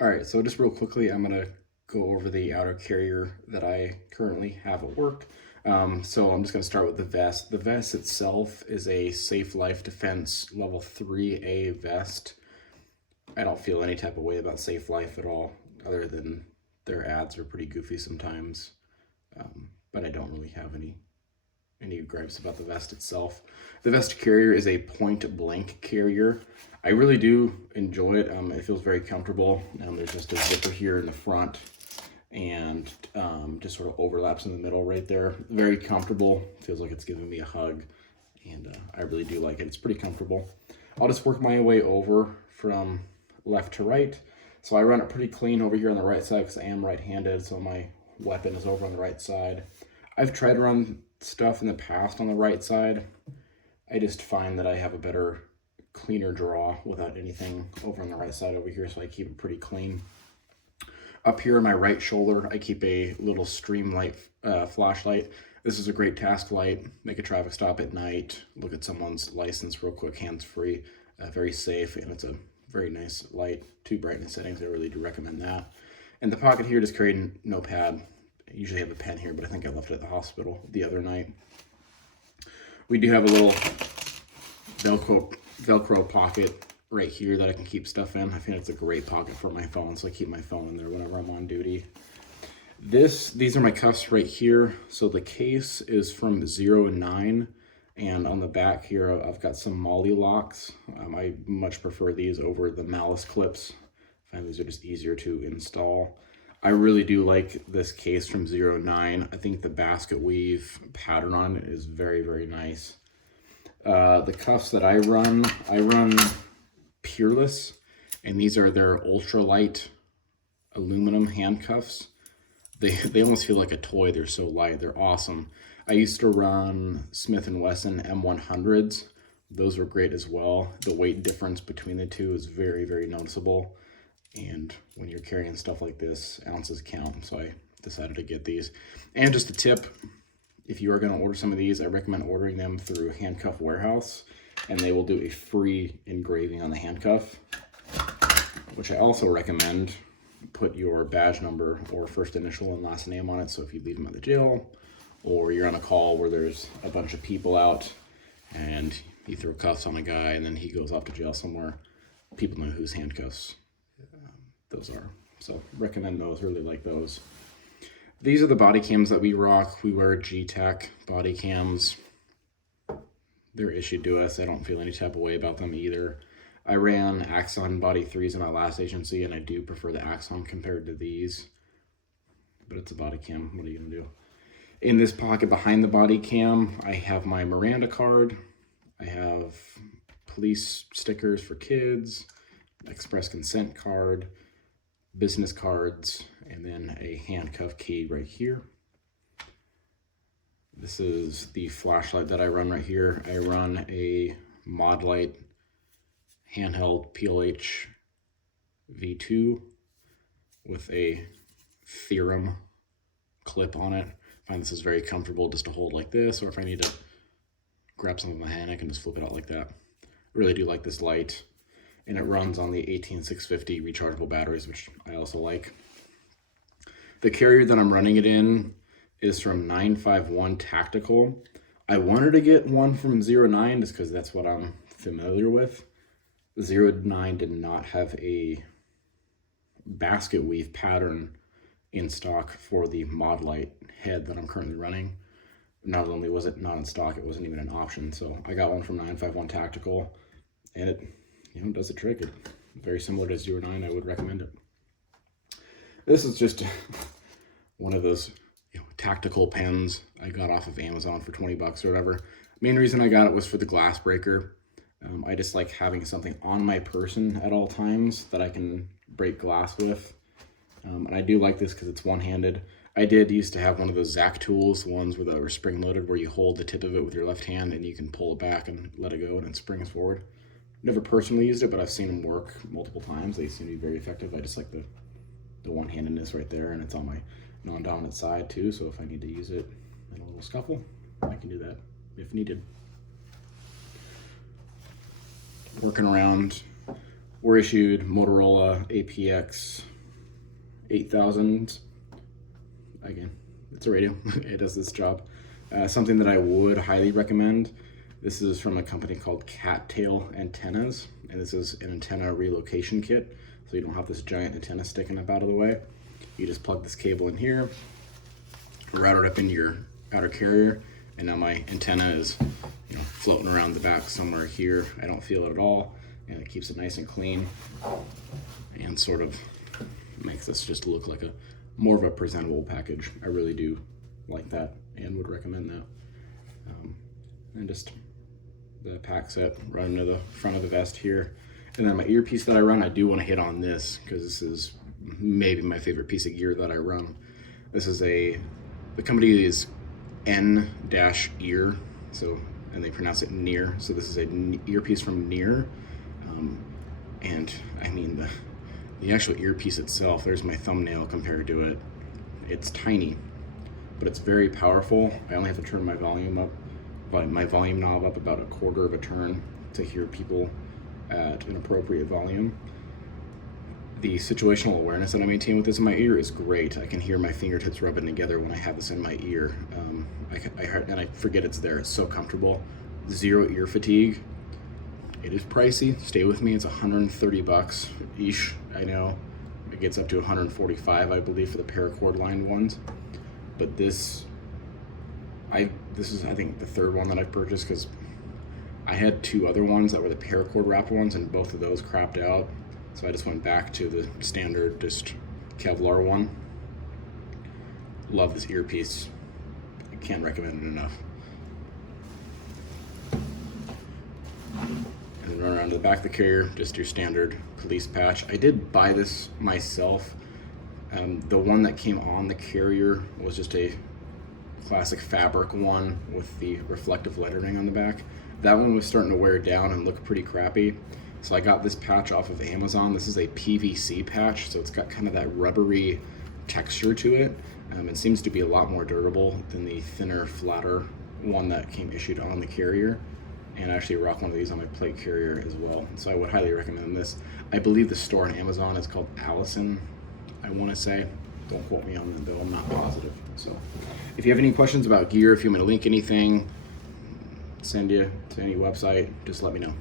All right, so just real quickly, I'm gonna go over the outer carrier that I currently have at work. So I'm just gonna start with the vest. The vest itself is a Safe Life Defense Level 3A vest. I don't feel any type of way about Safe Life at all, other than their ads are pretty goofy sometimes. But I don't really have any gripes about the vest itself. The vest carrier is a point blank carrier. I really do enjoy it. It feels very comfortable. There's just a zipper here in the front and just sort of overlaps in the middle right there. Very comfortable. Feels like it's giving me a hug, and I really do like it. It's pretty comfortable. I'll just work my way over from left to right. So I run it pretty clean over here on the right side because I am right-handed, so my weapon is over on the right side. I've tried to run stuff in the past on the right side. I just find that I have a better, cleaner draw without anything over on the right side over here, so I keep it pretty clean. Up here on my right shoulder, I keep a little Streamlight flashlight. This is a great task light. Make a traffic stop at night, look at someone's license real quick, hands-free, very safe, and it's a very nice light. 2 brightness settings, I really do recommend that. In the pocket here, just carry a notepad. I usually have a pen here, but I think I left it at the hospital the other night. We do have a little Velcro pocket right here that I can keep stuff in. I think it's a great pocket for my phone, so I keep my phone in there whenever I'm on duty. These are my cuffs right here. So the case is from 0-9, and on the back here, I've got some Molly locks. I much prefer these over the Malice clips. I find these are just easier to install. I really do like this case from 0-9. I think the basket weave pattern on it is very, very nice. The cuffs that I run Peerless, and these are their ultralight aluminum handcuffs. They almost feel like a toy. They're so light. They're awesome. I used to run Smith & Wesson M100s. Those were great as well. The weight difference between the two is very, very noticeable. And when you're carrying stuff like this, ounces count. So I decided to get these. And just a tip, if you are going to order some of these, I recommend ordering them through Handcuff Warehouse, and they will do a free engraving on the handcuff, which I also recommend put your badge number or first initial and last name on it. So if you leave them at the jail, or you're on a call where there's a bunch of people out and you throw cuffs on a guy and then he goes off to jail somewhere, people know whose handcuffs those are. So recommend those, really like those. These are the body cams that we rock. We wear G-Tech body cams. They're issued to us. I don't feel any type of way about them either. I ran Axon Body 3s in my last agency, and I do prefer the Axon compared to these. But it's a body cam. What are you going to do? In this pocket behind the body cam, I have my Miranda card. I have police stickers for kids, express consent card, business cards, and then a handcuff key right here. This is the flashlight that I run right here. I run a Modlite handheld PLH V2 with a Theorem clip on it. I find this is very comfortable just to hold like this, or if I need to grab something with my hand, I can just flip it out like that. I really do like this light, and it runs on the 18650 rechargeable batteries, which I also like. The carrier that I'm running it in is from 951 Tactical. I wanted to get one from 0-9 just because that's what I'm familiar with. 0-9 did not have a basket weave pattern in stock for the Modlite head that I'm currently running. Not only was it not in stock, it wasn't even an option. So I got one from 951 Tactical, and it does the trick. It's very similar to 0-9. I would recommend it. This is just one of those tactical pens I got off of Amazon for 20 bucks or whatever. Main reason I got it was for the glass breaker. I just like having something on my person at all times that I can break glass with. And I do like this because it's one-handed. I did used to have one of those Zac tools, ones that were spring-loaded, where you hold the tip of it with your left hand and you can pull it back and let it go and it springs forward. Never personally used it, but I've seen them work multiple times. They seem to be very effective. I just like the one-handedness right there, and it's on my non-dominant side too, so if I need to use it in a little scuffle, I can do that if needed. Working around were issued Motorola APX 8000. Again, it's a radio. It does this job. Something that I would highly recommend. This is from a company called Cattail Antennas, and this is an antenna relocation kit, so you don't have this giant antenna sticking up out of the way. You just plug this cable in here, route it up into your outer carrier, and now my antenna is, floating around the back somewhere here. I don't feel it at all, and it keeps it nice and clean, and sort of makes this just look like a more of a presentable package. I really do like that and would recommend that. And just the pack set run into the front of the vest here. And then my earpiece that I run, I do want to hit on this because this is maybe my favorite piece of gear that I run. This is the company is N-Ear, so, and they pronounce it Near. So this is an earpiece from Near. And I mean, the actual earpiece itself, there's my thumbnail compared to it. It's tiny, but it's very powerful. I only have to turn my volume knob up about a quarter of a turn to hear people at an appropriate volume. The situational awareness that I maintain with this in my ear is great. I can hear my fingertips rubbing together when I have this in my ear. And I forget it's there. It's so comfortable. Zero ear fatigue. It is pricey. Stay with me. It's $130 each. I know it gets up to $145, I believe, for the paracord lined ones. But this is I think the third one that I've purchased, because I had two other ones that were the paracord wrapped ones, and both of those crapped out. So I just went back to the standard, just Kevlar one. Love this earpiece. I can't recommend it enough. And run around to the back of the carrier, just your standard police patch. I did buy this myself. The one that came on the carrier was just a classic fabric one with the reflective lettering on the back. That one was starting to wear down and look pretty crappy. So I got this patch off of Amazon. This is a PVC patch, so it's got kind of that rubbery texture to it. It seems to be a lot more durable than the thinner, flatter one that came issued on the carrier. And I actually rock one of these on my plate carrier as well. So I would highly recommend this. I believe the store on Amazon is called Allison, I want to say. Don't quote me on that though, I'm not positive. So if you have any questions about gear, if you want me to link anything, send you to any website, just let me know.